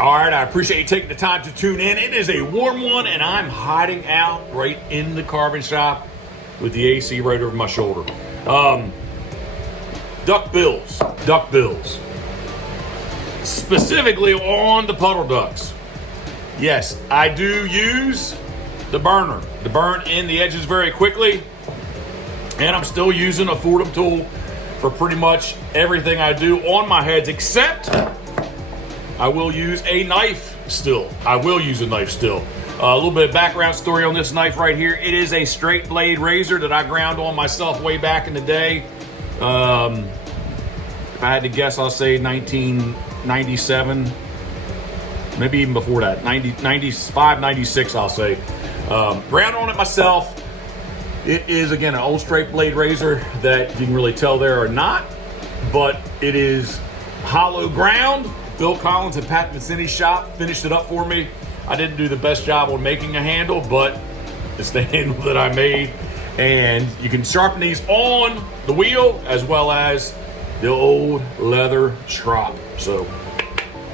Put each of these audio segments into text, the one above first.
All right, I appreciate you taking the time to tune in. It is a warm one, and I'm hiding out right in the carving shop with the AC right over my shoulder. Duck bills. Specifically on the puddle ducks. Yes, I do use the burner to burn in the edges very quickly, and I'm still using a Fordham tool for pretty much everything I do on my heads, except I will use a knife still. A little bit of background story on this knife right here. It is a straight blade razor that I ground on myself way back in the day. If I had to guess, I'll say 1997, maybe even before that, 95, 96, I'll say. Ground on it myself. It is, again, an old straight blade razor that you can really tell there or not, but it is hollow ground. Bill Collins at Pat Vincini's shop finished it up for me. I didn't do the best job on making a handle, but it's the handle that I made. And you can sharpen these on the wheel as well as the old leather strop. So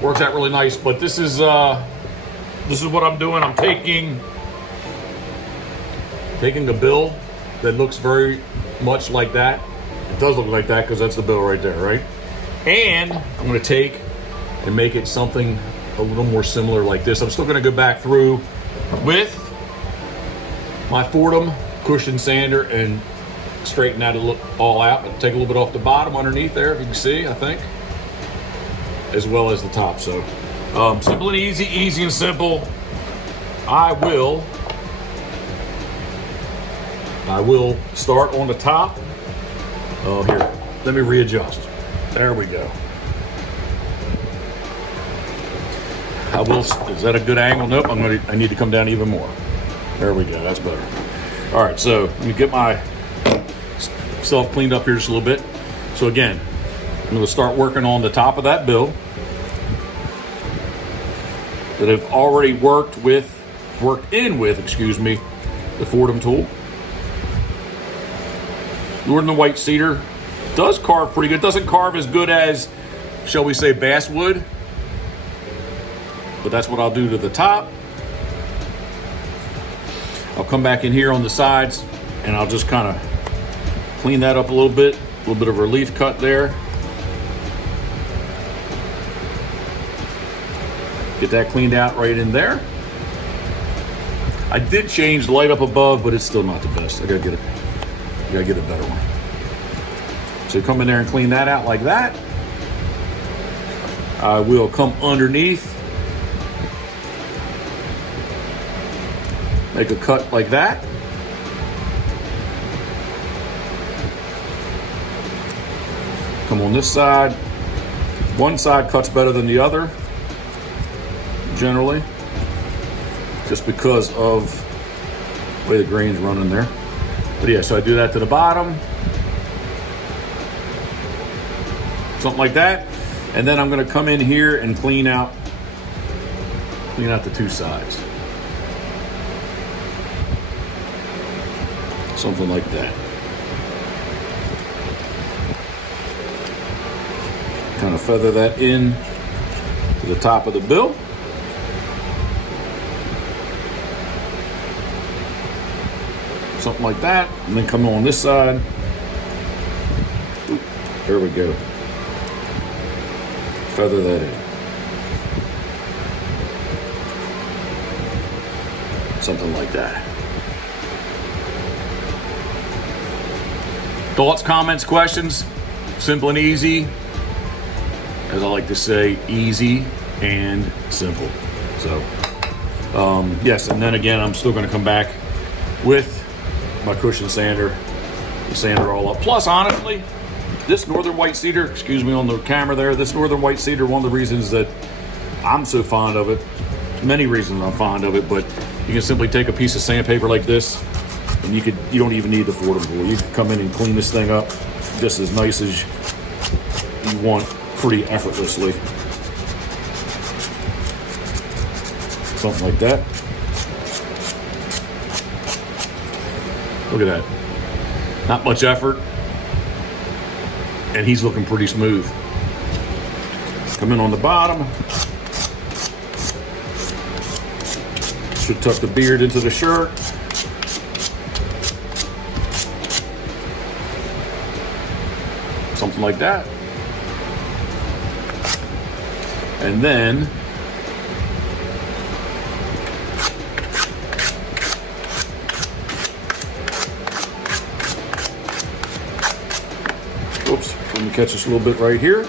works out really nice. But this is what I'm doing. I'm taking a bill that looks very much like that. It does look like that because that's the bill right there, right? And I'm going to take and make it something a little more similar like this. I'm still going to go back through with my Fordham cushion sander and straighten that all out. But take a little bit off the bottom underneath there, if you can see, I think, as well as the top. So simple and easy and simple. I will start on the top. Oh, here, let me readjust. There we go. Is that a good angle? Nope, I need to come down even more. There we go, that's better. All right, so let me get myself cleaned up here just a little bit. So again, I'm gonna start working on the top of that bill that I've already worked in with, the Fordham tool. Northern white cedar does carve pretty good. Doesn't carve as good as, shall we say, basswood. But that's what I'll do to the top. I'll come back in here on the sides and I'll just kind of clean that up a little bit of relief cut there. Get that cleaned out right in there. I did change the light up above, but it's still not the best. I gotta get a better one. So come in there and clean that out like that. I will come underneath, make a cut like that. Come on this side. One side cuts better than the other, generally, just because of the way the grain's running there. But yeah, so I do that to the bottom. Something like that. And then I'm gonna come in here and clean out the two sides. Something like that. Kind of feather that in to the top of the bill. Something like that. And then come on this side. Oop, there we go. Feather that in. Something like that. Thoughts, comments, questions? Simple and easy. As I like to say, easy and simple. So, yes, and then again, I'm still going to come back with my cushion sander, sand it all up. Plus, honestly, this northern white cedar, on the camera there, this northern white cedar, one of the reasons that I'm so fond of it, many reasons I'm fond of it, but you can simply take a piece of sandpaper like this, and you don't even need the Fordham tool. You can come in and clean this thing up just as nice as you want, pretty effortlessly. Something like that. Look at that. Not much effort. And he's looking pretty smooth. Come in on the bottom. Should tuck the beard into the shirt. Something like that. And then oops, let me catch this a little bit right here.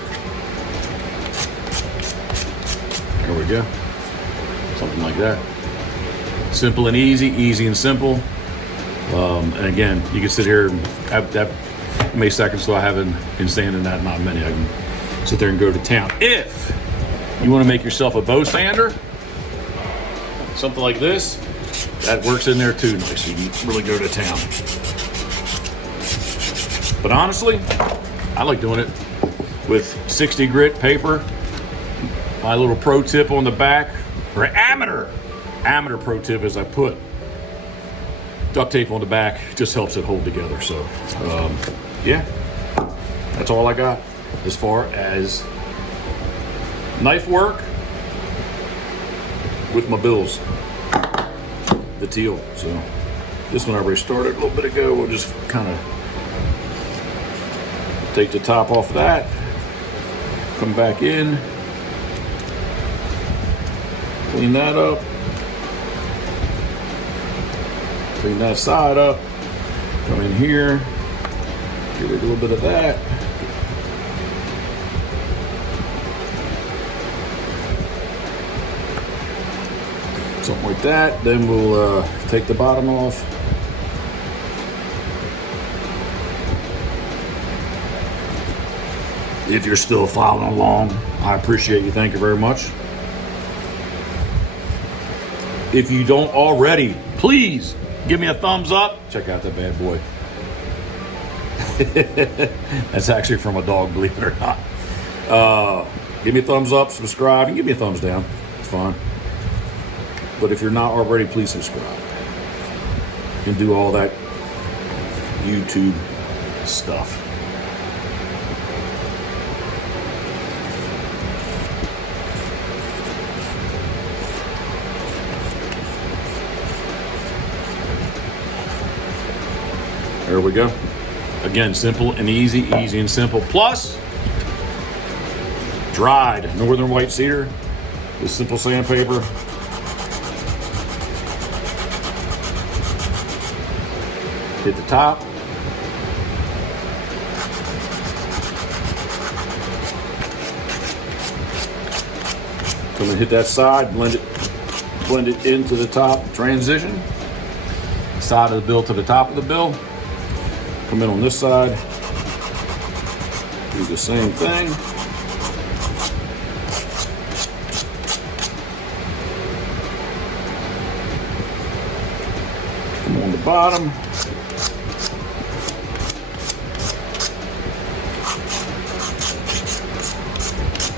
There we go. Something like that. Simple and easy, easy and simple. And again, you can sit here and have that many seconds, so I haven't been standing that not many. I can sit there and go to town. If you want to make yourself a bow sander, something like this, that works in there too nice. You can really go to town. But honestly, I like doing it with 60 grit paper. My little pro tip on the back, or amateur pro tip, is I put duct tape on the back. It just helps it hold together. So yeah, that's all I got as far as knife work with my bills, the Teal. So this one I already started a little bit ago. We'll just kind of take the top off of that, come back in, clean that up, clean that side up, come in here, give it a little bit of that. Something like that. Then we'll take the bottom off. If you're still following along, I appreciate you. Thank you very much. If you don't already, please give me a thumbs up. Check out that bad boy. That's actually from a dog, believe it or not. Give me a thumbs up, subscribe, and give me a thumbs down. It's fine. But if you're not already, please subscribe. And do all that YouTube stuff. There we go. Again, simple and easy, easy and simple. Plus, dried northern white cedar with simple sandpaper. Hit the top. Come and hit that side, blend it into the top, transition. Side of the bill to the top of the bill. Come in on this side, do the same thing. Come on the bottom.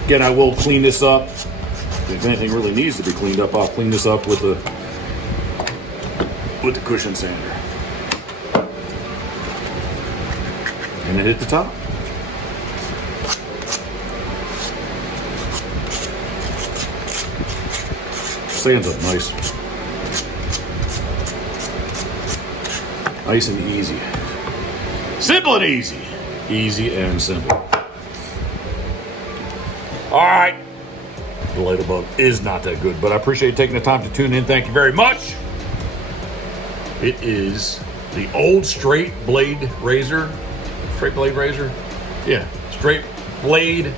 Again, I will clean this up. If anything really needs to be cleaned up, I'll clean this up with the cushion sander. And then hit the top. Sands up nice. Nice and easy. Simple and easy. Easy and simple. All right. The light above is not that good, but I appreciate you taking the time to tune in. Thank you very much. It is the old straight blade razor. Straight blade razor? Yeah, straight blade.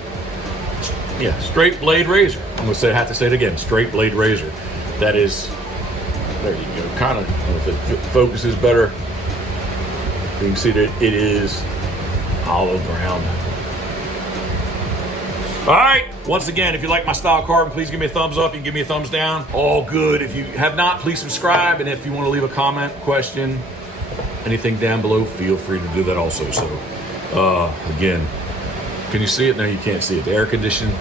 Yeah, straight blade razor. I'm gonna say, I have to say it again. Straight blade razor. That is, there you go. Kind of, I don't know if it focuses better. You can see that it is olive brown. All right. Once again, if you like my style carbon, please give me a thumbs up. You can give me a thumbs down. All good. If you have not, please subscribe. And if you want to leave a comment, question, anything down below, feel free to do that also. So, again, can you see it? No, you can't see it. The air conditioning.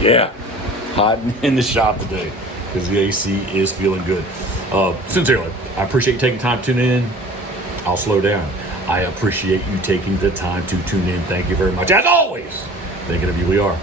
Yeah, hot in the shop today because the AC is feeling good. Sincerely, I appreciate you taking time to tune in. I'll slow down. I appreciate you taking the time to tune in. Thank you very much. As always, thinking of you, we are.